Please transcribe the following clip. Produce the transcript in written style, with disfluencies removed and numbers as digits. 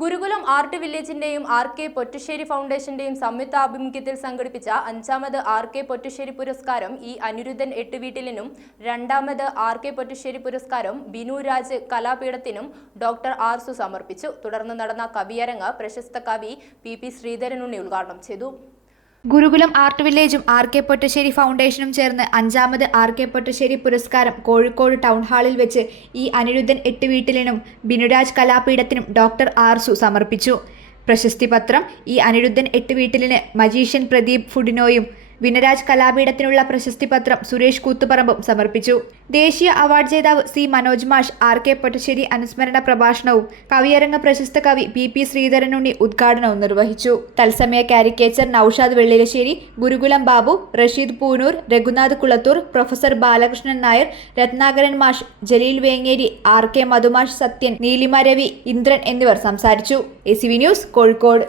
ഗുരുകുലം art വില്ലേജിന്റെയും RK. Pottassery ഫൗണ്ടേഷന്റെയും സംയുക്താഭിമുഖ്യത്തിൽ സംഘടിപ്പിച്ച 5ാമത് RK. Pottassery പുരസ്കാരം Anirudhan എട്ടുവീട്ടിലിനും 2ാമത് RK. Pottassery പുരസ്കാരം ബിനു രാജ് കലാപീഠത്തിനും ഡോക്ടർ ആർസു സമർപ്പിച്ചു. തുടർന്ന് നടന്ന കവിയരങ്ങ് പ്രശസ്ത കവി പി. ശ്രീധരനുണ്ണി ഉദ്ഘാടനം ചെയ്തു. ഗുരുകുലം ആർട്ട് വില്ലേജും ആർ.കെ. പൊറ്റശ്ശേരി ഫൗണ്ടേഷനും ചേർന്ന് 5ാമത് ആർ.കെ. പൊറ്റശ്ശേരി പുരസ്കാരം കോഴിക്കോട് ടൗൺ ഹാളിൽ വെച്ച് അനിരുദ്ധൻ എട്ടുവീട്ടിലിനും ബിനുരാജ് കലാപീഠത്തിനും ഡോക്ടർ ആർസു സമർപ്പിച്ചു. പ്രശസ്തി പത്രം അനിരുദ്ധൻ എട്ടുവീട്ടിലിന് മജീഷ്യൻ പ്രദീപ് ഫുഡിനോയും വിനരാജ് കലാപീഠത്തിനുള്ള പ്രശസ്തി പത്രം സുരേഷ് കൂത്തുപറമ്പും സമർപ്പിച്ചു. ദേശീയ അവാർഡ് ജേതാവ് സി. മനോജ് മാഷ് ആർ.കെ. പൊറ്റശ്ശേരി അനുസ്മരണ പ്രഭാഷണവും കവിയരങ്ങ് പ്രശസ്ത കവി പി. ശ്രീധരനുണ്ണി ഉദ്ഘാടനവും നിർവഹിച്ചു. തത്സമയ കാരിക്കേച്ചർ നൌഷാദ് വെള്ളിലശ്ശേരി, ഗുരുകുലം ബാബു, റഷീദ് പൂനൂർ, രഘുനാഥ് കുളത്തൂർ, പ്രൊഫസർ ബാലകൃഷ്ണൻ നായർ, രത്നാകരൻ മാഷ്, ജലീൽ വേങ്ങേരി, ആർ.കെ. മധുമാഷ്, സത്യൻ, നീലിമ രവി, ഇന്ദ്രൻ എന്നിവർ സംസാരിച്ചു. ACV news Kozhikode.